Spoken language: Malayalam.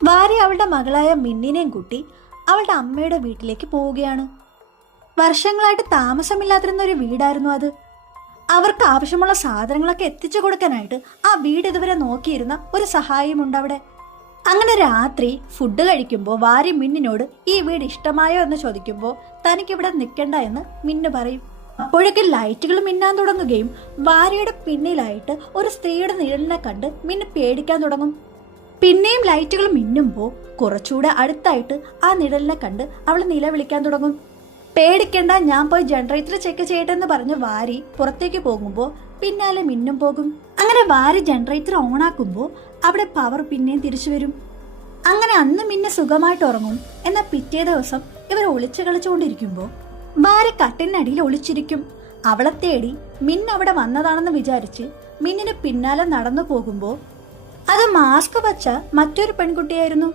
വാരി അവളുടെ മകളായ മിന്നിനെയും കൂട്ടി അവളുടെ അമ്മയുടെ വീട്ടിലേക്ക് പോവുകയാണ്. വർഷങ്ങളായിട്ട് താമസമില്ലാതിരുന്ന ഒരു വീടായിരുന്നു അത്. അവർക്ക് ആവശ്യമുള്ള സാധനങ്ങളൊക്കെ എത്തിച്ചു കൊടുക്കാനായിട്ട് ആ വീട് ഇതുവരെ നോക്കിയിരുന്ന ഒരു സഹായിയുമുണ്ട് അവിടെ. അങ്ങനെ രാത്രി ഫുഡ് കഴിക്കുമ്പോൾ വാരി മിന്നിനോട് ഈ വീട് ഇഷ്ടമായോ എന്ന് ചോദിക്കുമ്പോൾ തനിക്കിവിടെ നിൽക്കണ്ട എന്ന് മിന്നു പറയും. അപ്പോഴേക്കും ലൈറ്റുകൾ മിന്നാൻ തുടങ്ങുകയും വാരിയുടെ പിന്നിലായിട്ട് ഒരു സ്ത്രീയുടെ നിഴലിനെ കണ്ട് മിന്നു പേടിക്കാൻ തുടങ്ങും. പിന്നെയും ലൈറ്റുകൾ മിന്നുമ്പോൾ കുറച്ചുകൂടെ അടുത്തായിട്ട് ആ നിഴലിനെ കണ്ട് അവൾ നിലവിളിക്കാൻ തുടങ്ങും. പേടിക്കണ്ട, ഞാൻ പോയി ജനറേറ്റർ ചെക്ക് ചെയ്യട്ടെ എന്ന് പറഞ്ഞ് വാരി പുറത്തേക്ക് പോകുമ്പോൾ പിന്നാലെ മിന്നും പോകും. അങ്ങനെ വാരി ജനറേറ്റർ ഓണാക്കുമ്പോൾ അവിടെ പവർ പിന്നെയും തിരിച്ചു വരും. അങ്ങനെ അന്ന് മിന്നു സുഖമായിട്ട് ഉറങ്ങും. എന്നാൽ പിറ്റേ ദിവസം ഇവർ ഒളിച്ചു കളിച്ചുകൊണ്ടിരിക്കുമ്പോൾ വാരി കട്ടിനടിയിൽ ഒളിച്ചിരിക്കും. അവളെ തേടി മിന്ന് അവിടെ വന്നതാണെന്ന് വിചാരിച്ച് മിന്നിന് പിന്നാലെ നടന്നു പോകുമ്പോൾ അത് മാസ്ക് വച്ച മറ്റൊരു പെൺകുട്ടിയായിരുന്നു.